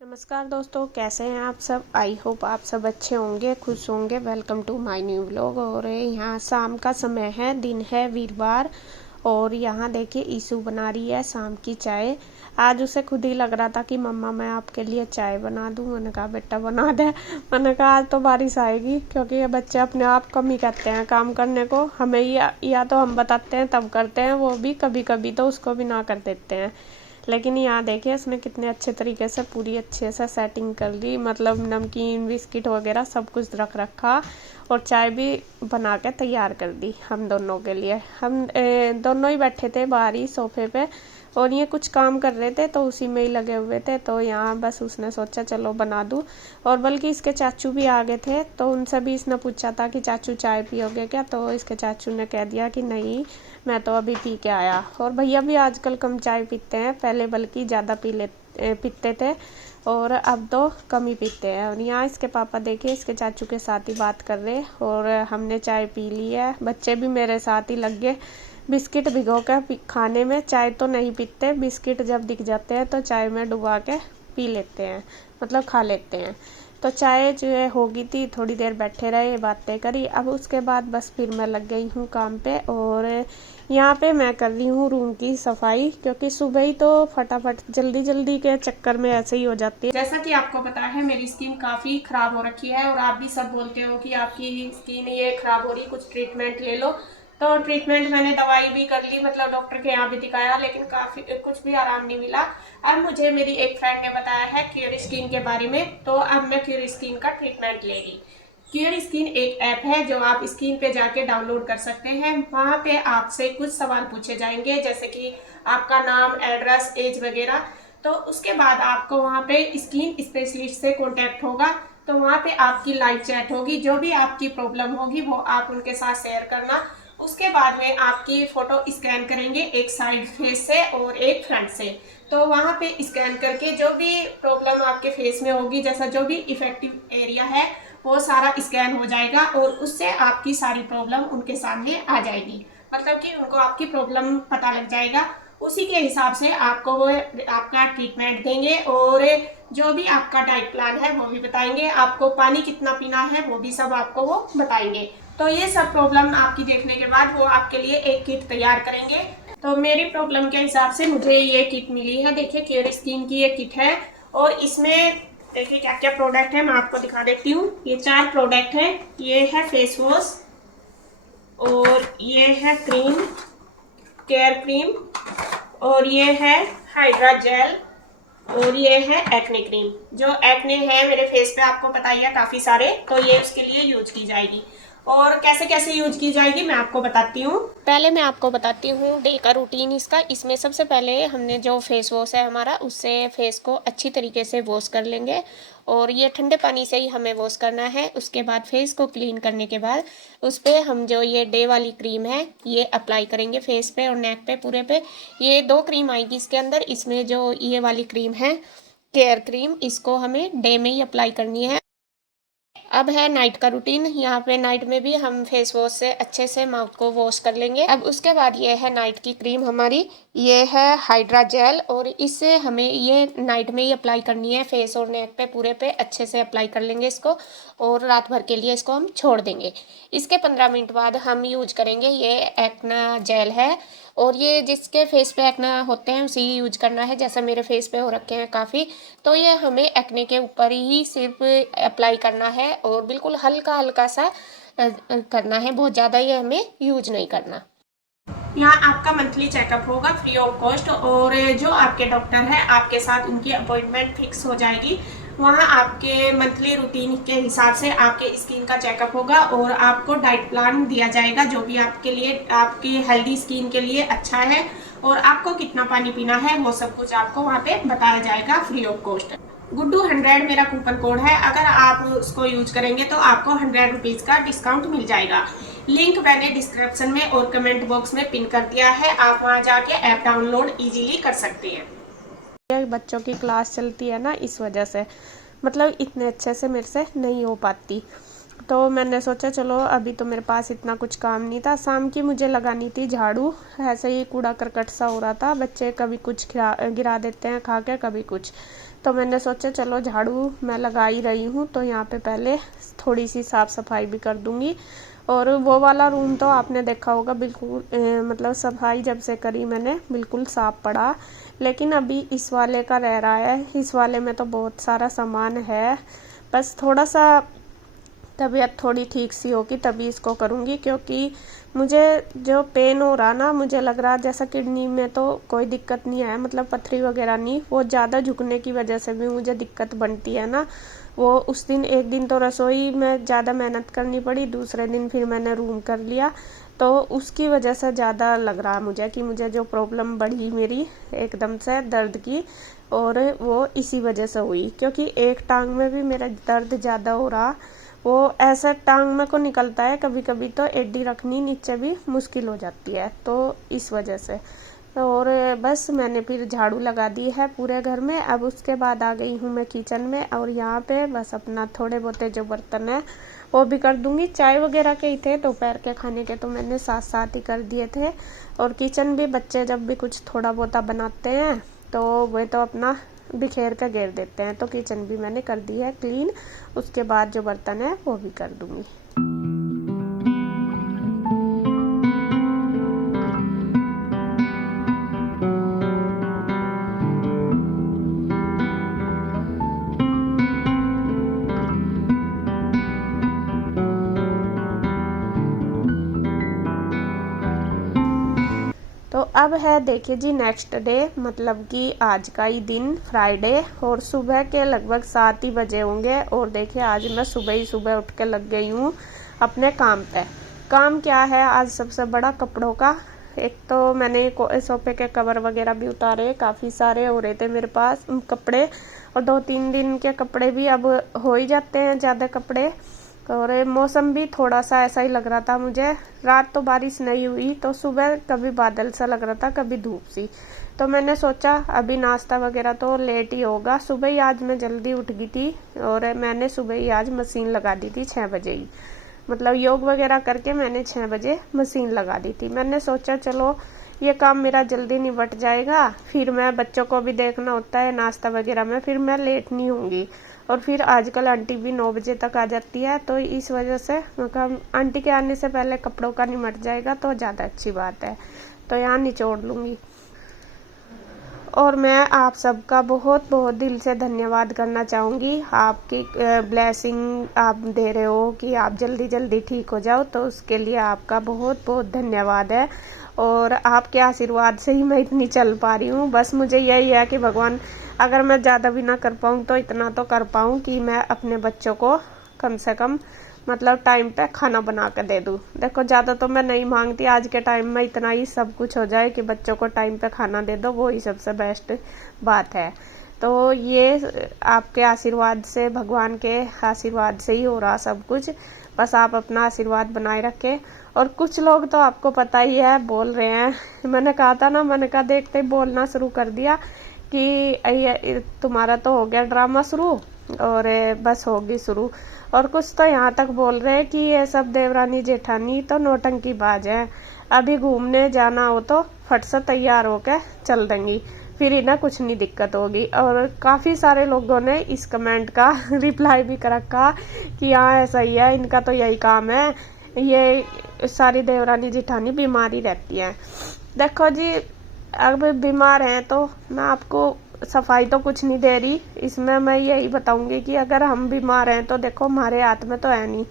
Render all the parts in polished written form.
नमस्कार दोस्तों, कैसे हैं आप सब। आई होप आप सब अच्छे होंगे, खुश होंगे। Welcome to my new vlog. और यहाँ शाम का समय है, दिन है वीरवार। और यहाँ देखिए ईशु बना रही है शाम की चाय। आज उसे खुद ही लग रहा था कि मम्मा मैं आपके लिए चाय बना दूँ। मैंने कहा बेटा बना दे। मैंने कहा आज तो बारिश आएगी, क्योंकि ये बच्चे अपने आप कम ही कहते हैं काम करने को। हमें या तो हम बताते हैं तब करते हैं, वो भी कभी कभी तो उसको भी ना कर देते हैं। लेकिन यहाँ देखिए इसने कितने अच्छे तरीके से पूरी अच्छे से सेटिंग कर ली, मतलब नमकीन बिस्किट वगैरह सब कुछ रख रखा। और चाय भी बना के तैयार कर दी हम दोनों के लिए। हम दोनों ही बैठे थे बाहर ही सोफे पे, और ये कुछ काम कर रहे थे तो उसी में ही लगे हुए थे। तो यहाँ बस उसने सोचा चलो बना दूँ। और बल्कि इसके चाचू भी आ गए थे, तो उनसे भी इसने पूछा था कि चाचू चाय पियोगे क्या। तो इसके चाचू ने कह दिया कि नहीं, मैं तो अभी पी के आया। और भैया भी आजकल कम चाय पीते हैं, पहले बल्कि ज़्यादा पीते थे, और अब तो कम ही पीते हैं। और यहाँ इसके पापा देखिए इसके चाचू के साथ ही बात कर रहे। और हमने चाय पी ली है, बच्चे भी मेरे साथ ही लग गए बिस्किट भिगो कर खाने में। चाय तो नहीं पीते, बिस्किट जब दिख जाते हैं तो चाय में डुबा के पी लेते हैं, मतलब खा लेते हैं। तो चाय जो है होगी थी, थोड़ी देर बैठे रहे, बातें करी। अब उसके बाद बस फिर मैं लग गई हूँ काम पे। और यहाँ पे मैं कर रही हूँ रूम की सफाई, क्योंकि सुबह ही तो फटाफट जल्दी जल्दी के चक्कर में ऐसे ही हो जाती है। जैसा कि आपको पता है मेरी स्किन काफ़ी ख़राब हो रखी है, और आप भी सब बोलते हो कि आपकी स्किन ये ख़राब हो रही, कुछ ट्रीटमेंट ले लो। तो ट्रीटमेंट मैंने दवाई भी कर ली, मतलब डॉक्टर के यहाँ भी दिखाया, लेकिन काफ़ी कुछ भी आराम नहीं मिला। अब मुझे मेरी एक फ्रेंड ने बताया है क्योर स्किन के बारे में, तो अब मैं क्योर स्किन का ट्रीटमेंट ले रही। क्योर स्किन एक ऐप है जो आप स्क्रीन पे जाके डाउनलोड कर सकते हैं। वहाँ पे आपसे कुछ सवाल पूछे जाएंगे, जैसे कि आपका नाम, एड्रेस, एज वगैरह। तो उसके बाद आपको वहाँ पे स्किन स्पेशलिस्ट से कॉन्टेक्ट होगा। तो वहाँ पे आपकी लाइव चैट होगी, जो भी आपकी प्रॉब्लम होगी वो आप उनके साथ शेयर करना। उसके बाद में आपकी फोटो स्कैन करेंगे, एक साइड फेस से और एक फ्रंट से। तो वहाँ पे स्कैन करके जो भी प्रॉब्लम आपके फेस में होगी, जैसा जो भी इफेक्टिव एरिया है वो सारा स्कैन हो जाएगा, और उससे आपकी सारी प्रॉब्लम उनके सामने आ जाएगी। मतलब कि उनको आपकी प्रॉब्लम पता लग जाएगा, उसी के हिसाब से आपको वो आपका ट्रीटमेंट देंगे। और जो भी आपका डाइट प्लान है वो भी बताएंगे, आपको पानी कितना पीना है वो भी सब आपको वो बताएंगे। तो ये सब प्रॉब्लम आपकी देखने के बाद वो आपके लिए एक किट तैयार करेंगे। तो मेरी प्रॉब्लम के हिसाब से मुझे ये किट मिली है। देखिए क्योर स्किन की ये किट है, और इसमें देखिए क्या क्या प्रोडक्ट है, मैं आपको दिखा देती हूँ। ये 4 प्रोडक्ट है। ये है फेस वॉश, और ये है क्रीम, केयर क्रीम, और ये है हाइड्रा जेल, और ये है एक्ने क्रीम। जो एक्ने है मेरे फेस पे आपको पता ही है काफी सारे, तो ये उसके लिए यूज की जाएगी। और कैसे कैसे यूज की जाएगी मैं आपको बताती हूँ। पहले मैं आपको बताती हूँ डे का रूटीन इसका। इसमें सबसे पहले हमने जो फेस वॉश है हमारा, उससे फेस को अच्छी तरीके से वॉश कर लेंगे, और ये ठंडे पानी से ही हमें वॉश करना है। उसके बाद फेस को क्लीन करने के बाद उस पर हम जो ये डे वाली क्रीम है ये अप्लाई करेंगे फेस पे और नेक पे पूरे पे। ये 2 क्रीम आएगी इसके अंदर। इसमें जो ये वाली क्रीम है केयर क्रीम, इसको हमें डे में ही अप्लाई करनी है। अब है नाइट का रूटीन। यहाँ पे नाइट में भी हम फेस वॉश से अच्छे से माउथ को वॉश कर लेंगे। अब उसके बाद ये है नाइट की क्रीम हमारी, ये है हाइड्रा जेल, और इससे हमें ये नाइट में ही अप्लाई करनी है फेस और नेक पे पूरे पे। अच्छे से अप्लाई कर लेंगे इसको, और रात भर के लिए इसको हम छोड़ देंगे। इसके 15 मिनट बाद हम यूज करेंगे ये एक्ना जेल है, और ये जिसके फेस पे एक्ना होते हैं उसी यूज करना है। जैसा मेरे फेस पे हो रखे हैं काफ़ी, तो ये हमें एक्ने के ऊपर ही सिर्फ अप्लाई करना है, और बिल्कुल हल्का हल्का सा करना है, बहुत ज़्यादा ये हमें यूज नहीं करना। यहाँ आपका मंथली चेकअप होगा फ्री ऑफ कॉस्ट, और जो आपके डॉक्टर हैं आपके साथ उनकी अपॉइंटमेंट फिक्स हो जाएगी। वहाँ आपके मंथली रूटीन के हिसाब से आपके स्किन का चेकअप होगा, और आपको डाइट प्लान दिया जाएगा जो भी आपके लिए, आपकी हेल्दी स्किन के लिए अच्छा है। और आपको कितना पानी पीना है वो सब कुछ आपको वहाँ पे बताया जाएगा फ्री ऑफ कॉस्ट। गुड्डू 100 मेरा कूपन कोड है, अगर आप उसको यूज करेंगे तो आपको 100 रुपीज़ का डिस्काउंट मिल जाएगा। लिंक मैंने डिस्क्रिप्शन में और कमेंट बॉक्स में पिन कर दिया है, आप वहां जाके ऐप डाउनलोड इजीली कर सकते हैं। बच्चों की क्लास चलती है ना, इस वजह से मतलब इतने अच्छे से मेरे से नहीं हो पाती। तो मैंने सोचा चलो अभी तो मेरे पास इतना कुछ काम नहीं था। शाम की मुझे लगानी थी झाड़ू, ऐसे ही कूड़ा करकट सा हो रहा था, बच्चे कभी कुछ गिरा देते हैं खा के, कभी कुछ। तो मैंने सोचा चलो झाड़ू मैं लगा ही रही हूँ तो यहाँ पे पहले थोड़ी सी साफ सफाई भी कर दूंगी। और वो वाला रूम तो आपने देखा होगा बिल्कुल मतलब सफाई जब से करी मैंने बिल्कुल साफ पड़ा। लेकिन अभी इस वाले का रह रहा है, इस वाले में तो बहुत सारा सामान है, बस थोड़ा सा तबीयत थोड़ी ठीक सी होगी तभी इसको करूँगी। क्योंकि मुझे जो पेन हो रहा ना, मुझे लग रहा जैसा किडनी में तो कोई दिक्कत नहीं है, मतलब पथरी वगैरह नहीं, वो ज़्यादा झुकने की वजह से भी मुझे दिक्कत बनती है ना। वो उस दिन एक दिन तो रसोई में ज़्यादा मेहनत करनी पड़ी, दूसरे दिन फिर मैंने रूम कर लिया, तो उसकी वजह से ज़्यादा लग रहा मुझे कि मुझे जो प्रॉब्लम बढ़ी मेरी एकदम से दर्द की, और वो इसी वजह से हुई। क्योंकि एक टांग में भी मेरा दर्द ज़्यादा हो रहा, वो ऐसा टांग में को निकलता है कभी कभी तो एडी रखनी नीचे भी मुश्किल हो जाती है, तो इस वजह से। और बस मैंने फिर झाड़ू लगा दी है पूरे घर में। अब उसके बाद आ गई हूँ मैं किचन में, और यहाँ पे बस अपना थोड़े बहुत जो बर्तन है वो भी कर दूंगी। चाय वगैरह के ही थे, दोपहर के खाने के तो मैंने साथ साथ ही कर दिए थे। और किचन भी बच्चे जब भी कुछ थोड़ा बहुत बनाते हैं तो वे तो अपना बिखेर कर घेर देते हैं, तो किचन भी मैंने कर दी है क्लीन। उसके बाद जो बर्तन है वो भी कर दूंगी। तो अब है देखिए जी नेक्स्ट डे, मतलब कि आज का ही दिन फ्राइडे, और सुबह के लगभग 7 ही बजे होंगे। और देखिए आज मैं सुबह ही सुबह उठ के लग गई हूँ अपने काम पे। काम क्या है आज सबसे बड़ा, कपड़ों का। एक तो मैंने सोफे के कवर वगैरह भी उतारे, काफ़ी सारे हो रहे थे मेरे पास कपड़े, और 2-3 दिन के कपड़े भी अब हो ही जाते हैं ज़्यादा कपड़े। और मौसम भी थोड़ा सा ऐसा ही लग रहा था मुझे, रात तो बारिश नहीं हुई तो सुबह कभी बादल सा लग रहा था कभी धूप सी। तो मैंने सोचा अभी नाश्ता वगैरह तो लेट ही होगा, सुबह ही आज मैं जल्दी उठ गई थी, और मैंने सुबह ही आज मशीन लगा दी थी 6 बजे ही, मतलब योग वगैरह करके मैंने 6 बजे मशीन लगा दी थी। मैंने सोचा चलो ये काम मेरा जल्दी निपट जाएगा, फिर मैं बच्चों को भी देखना होता है नाश्ता वगैरह में, फिर मैं लेट नहीं होंगी। और फिर आजकल आंटी भी 9 बजे तक आ जाती है, तो इस वजह से मतलब आंटी के आने से पहले कपड़ों का निपट जाएगा तो ज़्यादा अच्छी बात है। तो यहाँ निचोड़ लूँगी। और मैं आप सबका बहुत बहुत दिल से धन्यवाद करना चाहूँगी, आपकी ब्लेसिंग आप दे रहे हो कि आप जल्दी जल्दी ठीक हो जाओ, तो उसके लिए आपका बहुत बहुत धन्यवाद है। और आपके आशीर्वाद से ही मैं इतनी चल पा रही हूँ। बस मुझे यही है कि भगवान अगर मैं ज़्यादा भी ना कर पाऊँ तो इतना तो कर पाऊँ कि मैं अपने बच्चों को कम से कम मतलब टाइम पे खाना बना कर दे दूँ। देखो ज़्यादा तो मैं नहीं मांगती, आज के टाइम में इतना ही सब कुछ हो जाए कि बच्चों को टाइम पे खाना दे दो, वो ही सबसे बेस्ट बात है। तो ये आपके आशीर्वाद से, भगवान के आशीर्वाद से ही हो रहा सब कुछ। बस आप अपना आशीर्वाद बनाए रखें। और कुछ लोग तो आपको पता ही है बोल रहे हैं, मैंने कहा था ना, मैंने कहा देखते ही बोलना शुरू कर दिया कि तुम्हारा तो हो गया ड्रामा शुरू, और बस होगी शुरू। और कुछ तो यहाँ तक बोल रहे हैं कि ये सब देवरानी जेठानी तो नौटंकी बाज है, अभी घूमने जाना हो तो फट से तैयार होकर चल देंगी, फिर इन्हें कुछ नहीं दिक्कत होगी। और काफ़ी सारे लोगों ने इस कमेंट का रिप्लाई भी कर रखा कि हाँ ऐसा ही है, इनका तो यही काम है, ये सारी देवरानी जेठानी बीमारी रहती है। देखो जी अब बीमार हैं तो मैं आपको सफाई तो कुछ नहीं दे रही, इसमें मैं यही बताऊंगी कि अगर हम बीमार हैं तो देखो हमारे हाथ में तो है नहीं,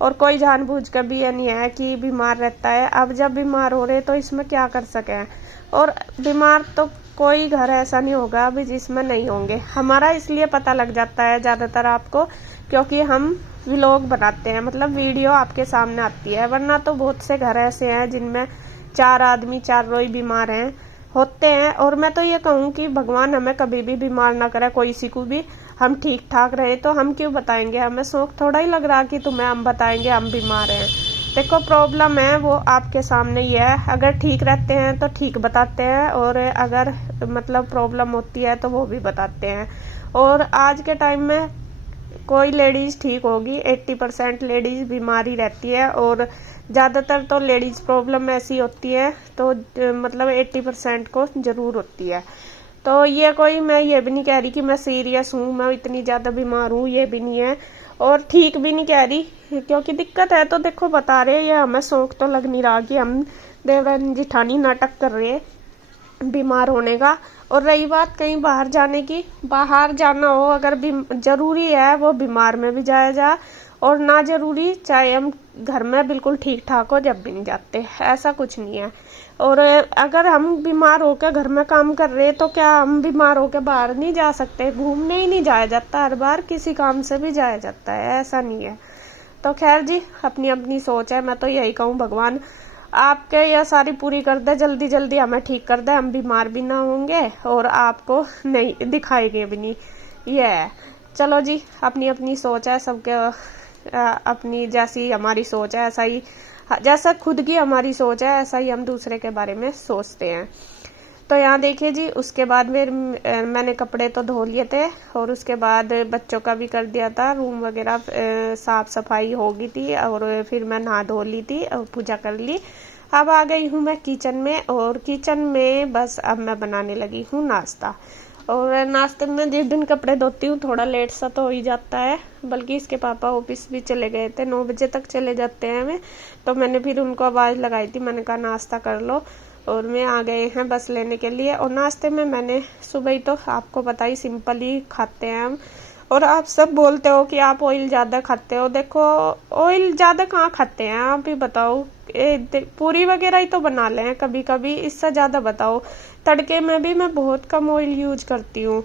और कोई जानबूझ कर भी ये नहीं है कि बीमार रहता है। अब जब बीमार हो रहे तो इसमें क्या कर सकें, और बीमार तो कोई घर ऐसा नहीं होगा अभी जिसमें नहीं होंगे। हमारा इसलिए पता लग जाता है ज़्यादातर आपको, क्योंकि हम व्लॉग बनाते हैं, मतलब वीडियो आपके सामने आती है, वरना तो बहुत से घर ऐसे हैं जिनमें 4 आदमी चारों ही बीमार हैं होते हैं। और मैं तो ये कहूँ कि भगवान हमें कभी भी बीमार ना करे, कोई सी को भी, हम ठीक ठाक रहे तो हम क्यों बताएंगे, हमें शौक थोड़ा ही लग रहा कि तुम्हें हम बताएंगे हम बीमार हैं। देखो प्रॉब्लम है वो आपके सामने ही है, अगर ठीक रहते हैं तो ठीक बताते हैं, और अगर मतलब प्रॉब्लम होती है तो वो भी बताते हैं। और आज के टाइम में कोई लेडीज ठीक होगी, 80% लेडीज बीमारी रहती है, और ज़्यादातर तो लेडीज प्रॉब्लम ऐसी होती है तो मतलब 80% को ज़रूर होती है। तो ये कोई, मैं ये भी नहीं कह रही कि मैं सीरियस हूँ, मैं इतनी ज़्यादा बीमार हूँ, ये भी नहीं है। और ठीक भी नहीं कह रही, क्योंकि दिक्कत है तो देखो बता रहे हैं, ये हमें शौक तो लग नहीं रहा कि हम देवरानी जिठानी नाटक कर रहे हैं बीमार होने का। और रही बात कहीं बाहर जाने की, बाहर जाना हो अगर भी जरूरी है वो बीमार में भी जाया जा, और ना जरूरी चाहे हम घर में बिल्कुल ठीक ठाक हो जब भी नहीं जाते, ऐसा कुछ नहीं है। और अगर हम बीमार होकर घर में काम कर रहे तो क्या हम बीमार होकर बाहर नहीं जा सकते? घूमने ही नहीं जाया जाता, हर बार किसी काम से भी जाया जाता है, ऐसा नहीं है। तो खैर जी, अपनी अपनी सोच है। मैं तो यही कहूँ, भगवान आपके यह सारी पूरी कर दे, जल्दी जल्दी हमें ठीक कर दे, हम बीमार भी ना होंगे और आपको नहीं दिखाएंगे भी नहीं। ये है, चलो जी, अपनी अपनी सोच है सबके, अपनी जैसी हमारी सोच है ऐसा ही, जैसा खुद की हमारी सोच है ऐसा ही हम दूसरे के बारे में सोचते हैं। तो यहाँ देखिए जी, उसके बाद मैंने कपड़े तो धो लिए थे और उसके बाद बच्चों का भी कर दिया था, रूम वगैरह साफ सफाई हो गई थी, और फिर मैं नहा धो ली थी और पूजा कर ली। अब आ गई हूँ मैं किचन में, और किचन में बस अब मैं बनाने लगी हूँ नाश्ता। और नाश्ते में जिस दिन कपड़े धोती हूँ थोड़ा लेट सा तो हो ही जाता है, बल्कि इसके पापा ऑफिस भी चले गए थे, 9 बजे तक चले जाते हैं वे। तो मैंने फिर उनको आवाज़ लगाई थी, मैंने कहा नाश्ता कर लो, और मैं आ गए हैं बस लेने के लिए। और नाश्ते में मैंने सुबह ही तो आपको पता ही, सिंपल ही खाते हैं हम। और आप सब बोलते हो कि आप ऑयल ज़्यादा खाते हो, देखो ऑयल ज़्यादा कहाँ खाते हैं, आप ही बताओ। पूरी वगैरह ही तो बना लें कभी कभी, इससे ज़्यादा बताओ। तड़के में भी मैं बहुत कम ऑयल यूज करती हूँ।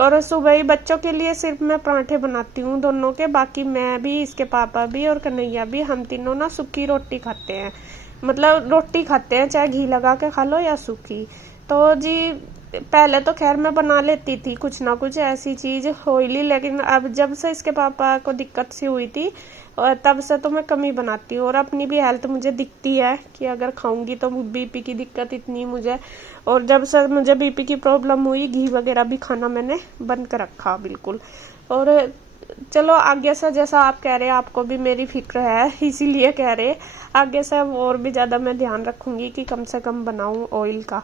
और सुबह ही बच्चों के लिए सिर्फ मैं पराठे बनाती हूँ दोनों के, बाकी मैं भी, इसके पापा भी और कन्हैया भी, हम तीनों ना सूखी रोटी खाते हैं। मतलब रोटी खाते हैं, चाहे घी लगा के खा लो या सूखी। तो जी पहले तो खैर मैं बना लेती थी कुछ ना कुछ ऐसी चीज ऑयली, लेकिन अब जब से इसके पापा को दिक्कत सी हुई थी और तब से तो मैं कम ही बनाती हूँ। और अपनी भी हेल्थ मुझे दिखती है कि अगर खाऊंगी तो बीपी की दिक्कत इतनी मुझे, और जब से मुझे बीपी की प्रॉब्लम हुई घी वगैरह भी खाना मैंने बंद कर रखा बिल्कुल। और चलो आगे से जैसा आप कह रहे हैं, आपको भी मेरी फिक्र है इसीलिए कह रहे, आगे से और भी ज़्यादा मैं ध्यान रखूंगी कि कम से कम बनाऊं ऑयल का।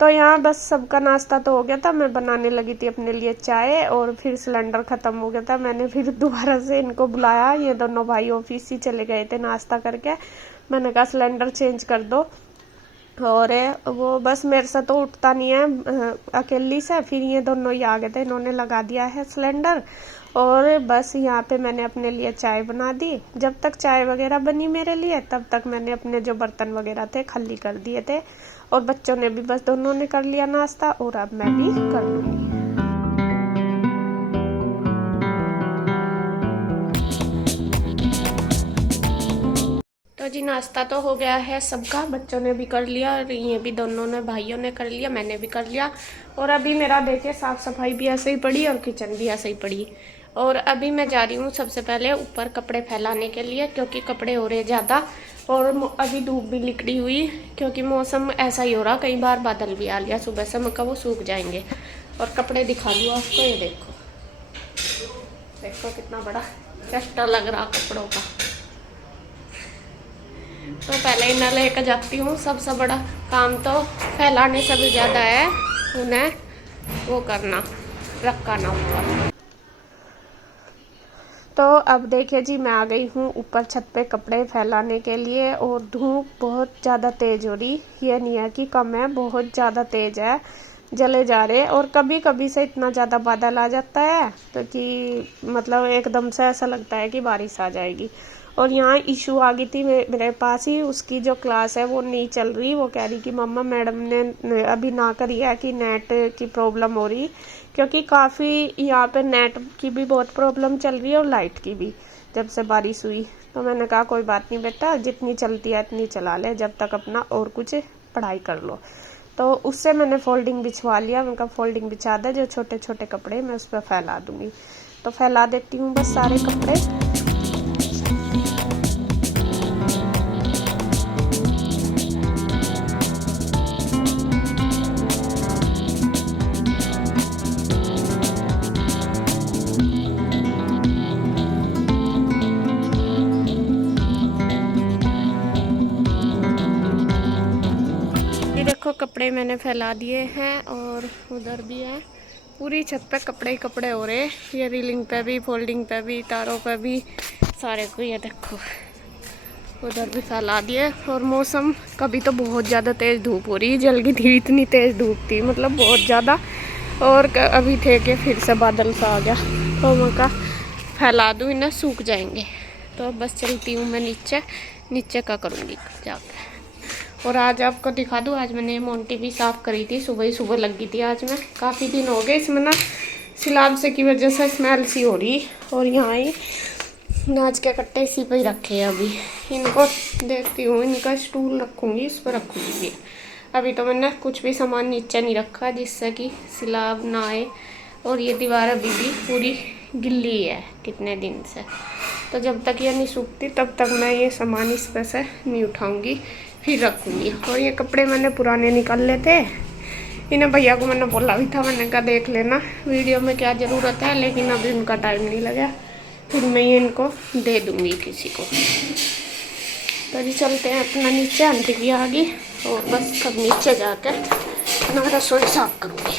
तो यहाँ बस सबका नाश्ता तो हो गया था, मैं बनाने लगी थी अपने लिए चाय, और फिर सिलेंडर ख़त्म हो गया था। मैंने फिर दोबारा से इनको बुलाया, ये दोनों भाई ऑफिस ही चले गए थे नाश्ता करके। मैंने कहा सिलेंडर चेंज कर दो, और वो बस मेरे से तो उठता नहीं है अकेली से। फिर ये दोनों ही आ गए थे, इन्होंने लगा दिया है सिलेंडर। और बस यहाँ पे मैंने अपने लिए चाय बना दी। जब तक चाय वगैरह बनी मेरे लिए तब तक मैंने अपने जो बर्तन वगैरह थे खाली कर दिए थे, और बच्चों ने भी, बस दोनों ने कर लिया नाश्ता, और अब मैं भी कर लूँगी। तो जी नाश्ता तो हो गया है सबका, बच्चों ने भी कर लिया, और ये भी दोनों ने, भाइयों ने कर लिया, मैंने भी कर लिया। और अभी मेरा देखिए साफ़ सफाई भी ऐसे ही पड़ी और किचन भी ऐसे ही पड़ी। और अभी मैं जा रही हूँ सबसे पहले ऊपर कपड़े फैलाने के लिए, क्योंकि कपड़े हो रहे ज़्यादा, और अभी धूप भी निकली हुई, क्योंकि मौसम ऐसा ही हो रहा, कई बार बादल भी आ लिया सुबह से, मैं कहा वो सूख जाएंगे। और कपड़े दिखा दूँ आपको, ये देखो, देखो कितना बड़ा चट्टा लग रहा कपड़ों का। तो पहले इन्हें लेकर जाती हूँ, सबसे बड़ा काम तो फैलाने से भी ज़्यादा है उन्हें वो करना, रखाना ऊपर। तो अब देखिए जी, मैं आ गई हूँ ऊपर छत पे कपड़े फैलाने के लिए, और धूप बहुत ज़्यादा तेज़ हो रही, ये नहीं है कि कम है, बहुत ज़्यादा तेज़ है, जले जा रहे। और कभी कभी से इतना ज़्यादा बादल आ जाता है तो कि मतलब एकदम से ऐसा लगता है कि बारिश आ जाएगी। और यहाँ इशू आ गई थी मेरे पास ही, उसकी जो क्लास है वो नहीं चल रही। वो कह रही कि मम्मा मैडम ने अभी ना करी है कि नेट की प्रॉब्लम हो रही, क्योंकि काफ़ी यहाँ पे नेट की भी बहुत प्रॉब्लम चल रही है और लाइट की भी, जब से बारिश हुई। तो मैंने कहा कोई बात नहीं बेटा, जितनी चलती है इतनी चला ले, जब तक अपना और कुछ पढ़ाई कर लो। तो उससे मैंने फोल्डिंग बिछवा लिया, उनका फोल्डिंग बिछा दे, जो छोटे छोटे कपड़े मैं उस पर फैला दूंगी। तो फैला देती हूँ बस सारे कपड़े। देखो कपड़े कपड़े मैंने फैला दिए हैं और उधर भी है, पूरी छत पे कपड़े ही कपड़े हो रहे हैं। ये रीलिंग पे भी, फोल्डिंग पे भी, तारों पे भी, सारे को ये देखो उधर भी फैला दिए। और मौसम कभी तो बहुत ज़्यादा तेज़ धूप हो रही है, जल गई थी, इतनी तेज़ धूप थी मतलब बहुत ज़्यादा। और अभी थे कि फिर से बादल सा आ गया, तो मैं कहा फैला दूँ, इन्हें सूख जाएंगे। तो अब बस चलती हूँ मैं नीचे का करूँगी जाकर। और आज आपको दिखा दूँ, आज मैंने मोंटी भी साफ़ करी थी, सुबह ही सुबह लगी थी आज मैं। काफ़ी दिन हो गए इसमें ना, सिलाब से की वजह से स्मेल सी हो रही। और यहाँ ही नाच के कट्टे इसी पर ही रखे हैं अभी। इनको देखती हूँ, इनका स्टूल रखूँगी, इस पर रखूँगी भी। अभी तो मैंने कुछ भी सामान नीचे नहीं रखा जिससे कि सिलाब ना आए। और ये दीवार अभी भी पूरी गिल्ली है कितने दिन से, तो जब तक ये नहीं सूखती तब तक मैं ये सामान इस पर से नहीं उठाऊँगी, फिर रखूँगी। और ये कपड़े मैंने पुराने निकाल लेते, इन्हें भैया को मैंने बोला भी था, मैंने कहा देख लेना वीडियो में क्या ज़रूरत है, लेकिन अभी उनका टाइम नहीं लगा, फिर मैं ये इनको दे दूँगी किसी को। तो अभी चलते हैं अपना नीचे, आंटी की आ गई और बस सब नीचे जाकर ना रसोई साफ करूँगी।